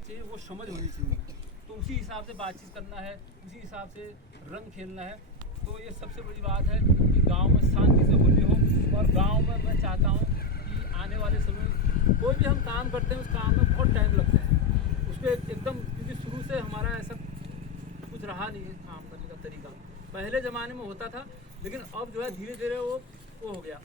चाहिए वो समझ होनी चाहिए। तो उसी हिसाब से बातचीत करना है, उसी हिसाब से रंग खेलना है। तो ये सबसे बड़ी बात है कि गांव में शांति से होली हो। और गांव में मैं चाहता हूँ कि आने वाले समय कोई भी हम काम करते हैं उस काम में बहुत टाइम लगता है उस पर एकदम, क्योंकि शुरू से हमारा ऐसा कुछ रहा नहीं है काम करने का तरीका। पहले ज़माने में होता था, लेकिन अब जो है धीरे धीरे वो हो गया,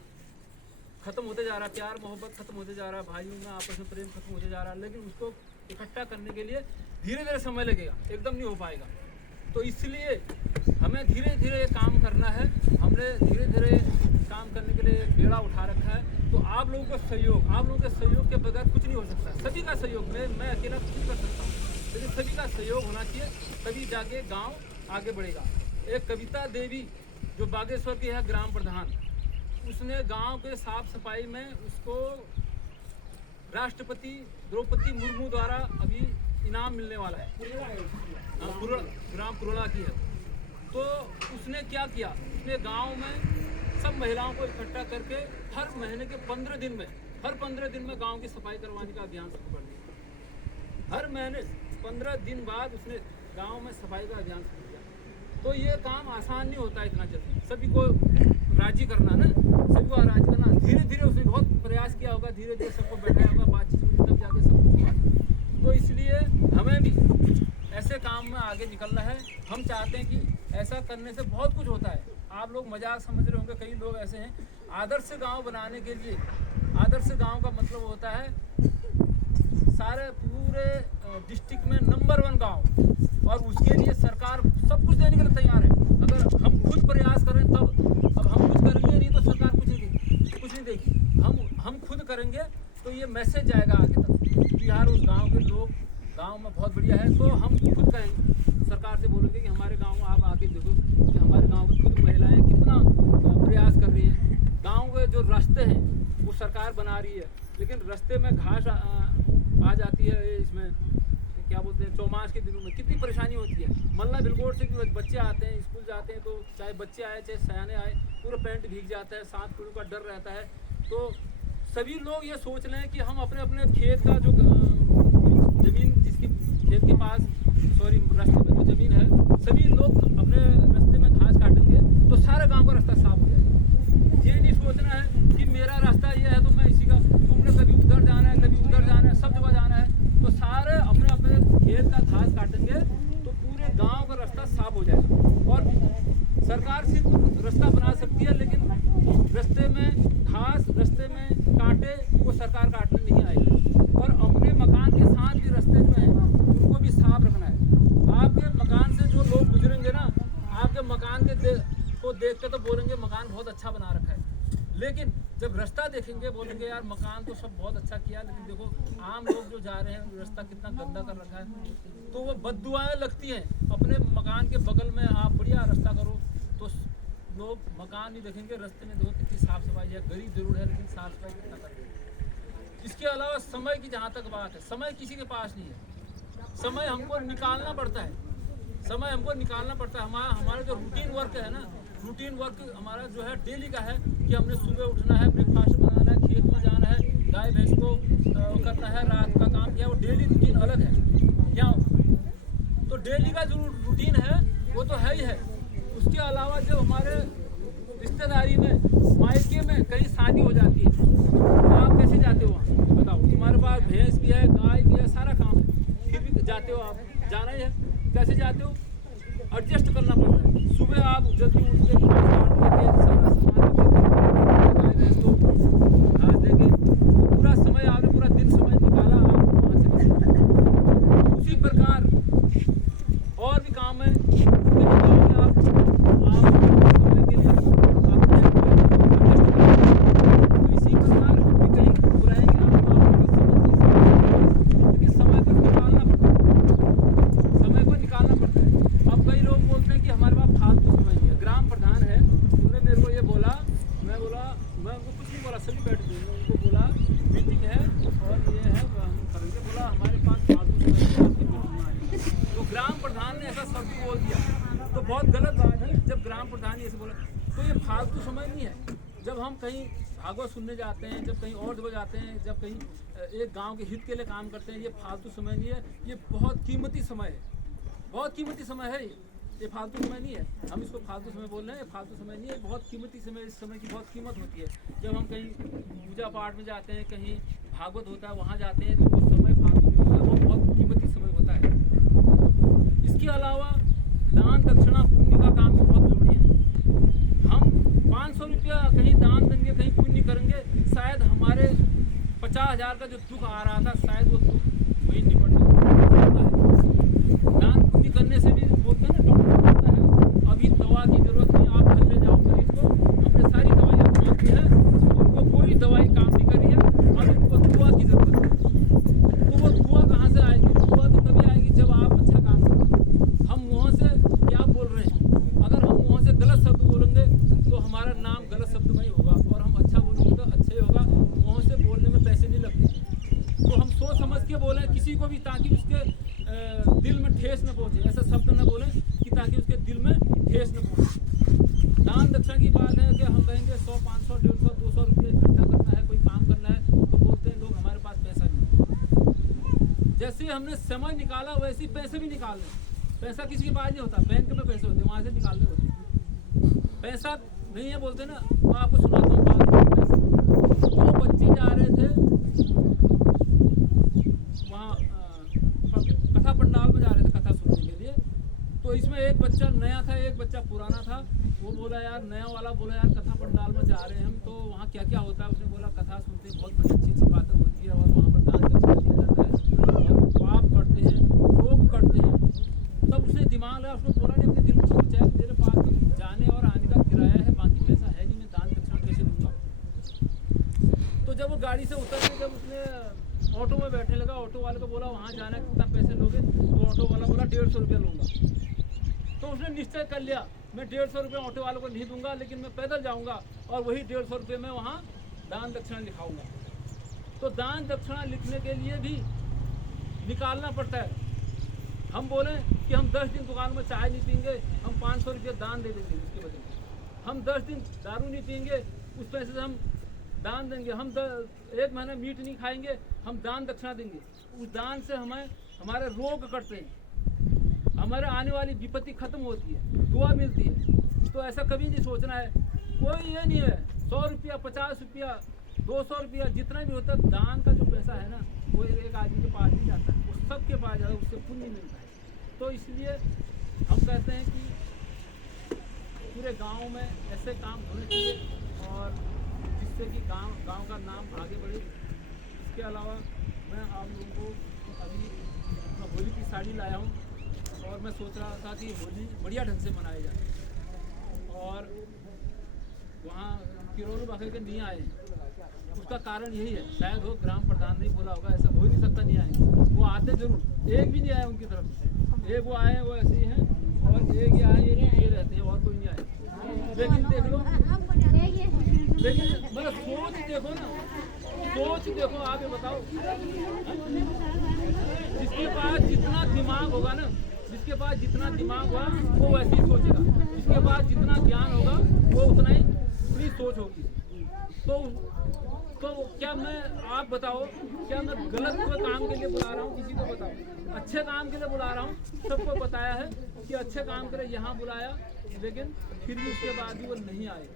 ख़त्म होते जा रहा है। प्यार मोहब्बत ख़त्म होते जा रहा है, भाइयों में आपस में प्रेम खत्म होते जा रहा है। लेकिन उसको इकट्ठा करने के लिए धीरे धीरे समय लगेगा, एकदम नहीं हो पाएगा। तो इसलिए हमें धीरे धीरे ये काम करना है। हमने धीरे धीरे काम करने के लिए बेड़ा उठा रखा है। तो आप लोगों का सहयोग, आप लोगों के सहयोग के बगैर कुछ नहीं हो सकता। सभी का सहयोग, मैं अकेला कुछ नहीं कर सकता हूँ, लेकिन सभी का सहयोग होना चाहिए, तभी जाके गाँव आगे बढ़ेगा। एक कविता देवी जो बागेश्वर की है ग्राम प्रधान, उसने गांव के साफ सफाई में उसको राष्ट्रपति द्रौपदी मुर्मू द्वारा अभी इनाम मिलने वाला है। ग्राम पुरोला की है। तो उसने क्या किया, उसने गांव में सब महिलाओं को इकट्ठा करके हर महीने के 15 दिन में, हर 15 दिन में गांव की सफाई करवाने का अभियान शुरू कर दिया। हर महीने 15 दिन बाद उसने गांव में सफाई का अभियान शुरू किया। तो ये काम आसान नहीं होता इतना जल्दी, सभी को राजी करना ना, सभी को राजी करना। धीरे धीरे उसने बहुत प्रयास किया होगा, धीरे धीरे सबको बैठाया होगा, बातचीत हुई, तब जाके सब कुछ हुआ। तो इसलिए हमें भी ऐसे काम में आगे निकलना है। हम चाहते हैं कि ऐसा करने से बहुत कुछ होता है। आप लोग मजाक समझ रहे होंगे, कई लोग ऐसे हैं। आदर्श गाँव बनाने के लिए, आदर्श गाँव का मतलब होता है सारे पूरे डिस्ट्रिक्ट में नंबर 1 गाँव, और उसके लिए सरकार सब कुछ देने के लिए तैयार है। अगर हम खुद प्रयास करें तब, अब हम कुछ करेंगे नहीं तो सरकार कुछ नहीं देगी। हम खुद करेंगे तो ये मैसेज जाएगा आगे तक कि यार उस गांव के लोग गांव में बहुत बढ़िया है। तो हम खुद कहेंगे, सरकार से बोलेंगे कि हमारे गांव में आप आके देखो कि हमारे गांव में खुद महिलाएं कितना प्रयास कर रही हैं। गाँव के जो रास्ते हैं वो सरकार बना रही है, लेकिन रास्ते में घास आ जाती है। इसमें क्या बोलते हैं, चौमास के दिनों में कितनी परेशानी होती है। मल्ला बिलकोट से भी बच्चे आते हैं, स्कूल जाते हैं, तो चाहे बच्चे आए चाहे सयाने आए, पूरा पैंट भीग जाता है, सांप कीड़ों का डर रहता है। तो सभी लोग ये सोच लें कि हम अपने अपने खेत का जो ज़मीन, जिसकी खेत के पास रास्ते में जो ज़मीन है, सभी लोग अपने रास्ते में घास काटेंगे तो सारे गाँव का रास्ता साफ हो जाएगा। ये नहीं सोचना है कि मेरा रास्ता ये है तो मैं इसी का, तुमने कभी उधर जाना है, कभी उधर जाना है, सब जगह जाना है। तो सारे अपने अपने खेत का घास काटेंगे तो पूरे गांव का रास्ता साफ हो जाएगा। और सरकार सिर्फ रास्ता बना सकती है, लेकिन रास्ते में घास, रास्ते में कांटे, वो सरकार काटने नहीं आएगी। और अपने मकान के साथ भी रास्ते जो हैं उनको भी साफ रखना है। आपके मकान से जो लोग गुजरेंगे ना, आपके मकान के को देख के तो बोलेंगे मकान बहुत अच्छा बना रखा है, लेकिन जब रास्ता देखेंगे बोलेंगे यार मकान तो सब बहुत अच्छा किया, लेकिन देखो आम लोग जो जा रहे हैं रास्ता कितना गंदा कर रखा है। तो वो बद्दुआएं लगती हैं। अपने मकान के बगल में आप बढ़िया रास्ता करो तो लोग मकान नहीं देखेंगे, रास्ते में देखो कितनी साफ सफाई है। गरीब जरूर है, लेकिन साफ सफाई कितना करेंगे। इसके अलावा समय की जहाँ तक बात है, समय किसी के पास नहीं है। समय हमको निकालना पड़ता है, समय हमको निकालना पड़ता है। हमारा जो रूटीन वर्क है ना, रूटीन वर्क हमारा जो है डेली का है कि हमने सुबह उठना है, ब्रेकफास्ट बनाना है, खेत में जाना है, गाय भैंस को करना है, रात का काम किया, वो डेली रूटीन अलग है क्या। तो डेली का जो रूटीन है वो तो है ही है। उसके अलावा जो हमारे रिश्तेदारी में, मायके में कहीं शादी हो जाती है, तो आप कैसे जाते हो वहाँ बताओ। तुम्हारे पास भैंस भी है, गाय भी है, सारा काम है, फिर भी जाते हो आप, जाना ही है। कैसे जाते हो, एडजस्ट करना पड़ता है। सुबह आप जल्दी उठ के सारा सामान भैंस को घास देके पूरा समय, आपने पूरा दिन समय निकाला, आप वहाँ से। उसी प्रकार और भी काम है, आप समय के लिए अपने इसी प्रकार हम भी कहीं बुलाएंगे आपको, लेकिन समय को निकालना पड़ता है, समय को निकालना पड़ता है। अब कई लोग बोलते हैं कि हमारे पास फालतू समय नहीं है। ग्राम प्रधान है, उन्होंने मेरे को ये बोला, मैं उनको कुछ नहीं बोला, सभी बैठ गए। उनको बोला मीटिंग है और ये है हम करेंगे। बोला हमारे पास फालतू समय नहीं है, आपकी मीटिंग में आएगी। तो ग्राम प्रधान ने ऐसा शब्द बोल दिया, तो बहुत गलत बात है। जब ग्राम प्रधान ऐसे बोला तो ये फालतू समय नहीं है। जब हम कहीं भागवत सुनने जाते हैं, जब कहीं और जगह जाते हैं, जब कहीं एक गांव के हित के लिए काम करते हैं, ये फालतू समय नहीं है, ये बहुत कीमती समय है, बहुत कीमती समय है ये फालतू समय नहीं है। हम इसको फालतू समय बोल रहे हैं, फालतू समय नहीं है, बहुत कीमती समय। इस समय की बहुत कीमत होती है। जब हम कहीं पूजा पाठ में जाते हैं, कहीं भागवत होता है, वहाँ जाते हैं, तो वो समय फालतू नहीं होता, वो बहुत कीमती समय होता है। इसके अलावा दान दक्षिणा पुण्य का काम भी बहुत जरूरी है। हम 500 रुपया कहीं दान देंगे, कहीं पुण्य करेंगे, शायद हमारे 50,000 का जो दुख आ रहा था, शायद वो दुख वही निपट जाता है। दान पुण्य करने से भी बोलते हैं ना, डॉक्टर बोलता है अभी दवा की जरूरत नहीं, आप घर ले जाओ मरीज को, हमने सारी दवाइयाँ बना दी है, उनको कोई दवाई काम नहीं करी है, अब इनको दुआ की जरूरत है। तो वो दुआ कहाँ से आएगी? दुआ तो तभी आएगी जब आप अच्छा काम करो। हम मुँह से क्या बोल रहे हैं? अगर हम मुँह से गलत शब्द बोलेंगे तो हमारा नाम गलत शब्द में ही होगा, और हम अच्छा बोलेंगे तो अच्छा ही होगा। मुँह से बोलने में पैसे नहीं लगते, तो हम सोच समझ के बोलें किसी को भी, ताकि उसके दिल में ठेस न पहुँचे। ऐसा शब्द न बोलें कि ताकि उसके दिल में ठेस न पहुँचे। दान दक्षिणा की बात है कि हम कहेंगे 100, 500, 150, 200 रुपये इकट्ठा करना है, कोई काम करना है, तो बोलते हैं लोग हमारे पास पैसा नहीं। जैसे हमने समय निकाला वैसे ही पैसे भी निकाल लें। पैसा किसी के पास नहीं होता, बैंक में पैसे होते हैं, वहाँ से निकालने होते हैं। पैसा नहीं है बोलते ना। मैं आपको सुनाता हूँ बात। पैसे दो बच्चे जा रहे थे वहाँ कथा पंडाल में जा रहे थे कथा सुनने के लिए। तो इसमें एक बच्चा नया था, एक बच्चा पुराना था। वो बोला यार, नया वाला बोला यार कथा पंडाल में जा रहे हैं हम, तो वहाँ क्या क्या होता है? उसने बोला कथा सुनते बहुत बड़ी अच्छी अच्छी बातें होती है, और वहाँ पर दान दक्षिणा दिया जाता है, और पाप करते हैं, रोग करते हैं। तब उसने दिमाग लगा, उसको बोला नहीं, अपने दिल में सोचा है मेरे पास जाने और आने का किराया है, बाकी पैसा है नहीं, मैं दान दक्षिणा कैसे दूंगा? तो जब वो गाड़ी से उतर के जब उसने ऑटो में बैठने लगा, ऑटो वाले को बोला वहाँ जाना कितना पैसे लोगे? तो ऑटो वाला बोला 150 रुपया लूँगा। तो उसने निश्चय कर लिया, मैं 150 रुपये ऑटो वालों को नहीं दूंगा, लेकिन मैं पैदल जाऊँगा और वही 150 रुपये में वहाँ दान दक्षिणा लिखाऊंगा। तो दान दक्षिणा लिखने के लिए भी निकालना पड़ता है। हम बोलें कि हम 10 दिन दुकान में चाय नहीं पीएंगे, हम 500 रुपये दान दे देंगे उसके बदले में। हम 10 दिन दारू नहीं पीएंगे, उस पैसे से हम दान देंगे। हम 1 महीना मीट नहीं खाएंगे, हम दान दक्षिणा देंगे। उस दान से हमें हमारे रोग कटते हैं, हमारे आने वाली विपत्ति खत्म होती है, दुआ मिलती है। तो ऐसा कभी नहीं सोचना है। कोई ये नहीं है 100 रुपया, 50 रुपया, 200 रुपया, जितना भी होता है, दान का जो पैसा है ना, वो एक आदमी के पास नहीं जाता है, वो सबके पास जाता है, उससे पुण्य मिलता है। तो इसलिए हम कहते हैं कि पूरे गांव में ऐसे काम होने चाहिए, और जिससे कि गांव का नाम आगे बढ़े। इसके अलावा मैं आप लोगों को अभी होली की साड़ी लाया हूँ, और मैं सोच रहा था कि होली बढ़िया ढंग से मनाया जाए। और वहाँ किरोलू बाखे के नहीं आए, उसका कारण यही है, शायद वो ग्राम प्रधान ने बोला होगा, ऐसा हो नहीं सकता नहीं आए। वो आते जरूर, एक भी नहीं आया उनकी तरफ से। एक वो आए हैं, वो ऐसे ही हैं, और एक ही आए ये रहते हैं, और कोई नहीं आए। लेकिन देख लो, लेकिन मतलब सोच देखो ना, सोच देखो, आप ये बताओ, जिसके पास जितना दिमाग होगा ना, जिसके पास जितना दिमाग होगा वो वैसे ही सोचेगा, जिसके पास जितना ज्ञान होगा वो उतना ही उतनी सोच होगी। तो क्या मैं, आप बताओ, क्या मैं गलत कोई काम के लिए बुला रहा हूँ? किसी को बताओ, अच्छे काम के लिए बुला रहा हूँ। सबको बताया है कि अच्छे काम करे, यहाँ बुलाया, लेकिन फिर भी उसके बाद भी वो नहीं आए।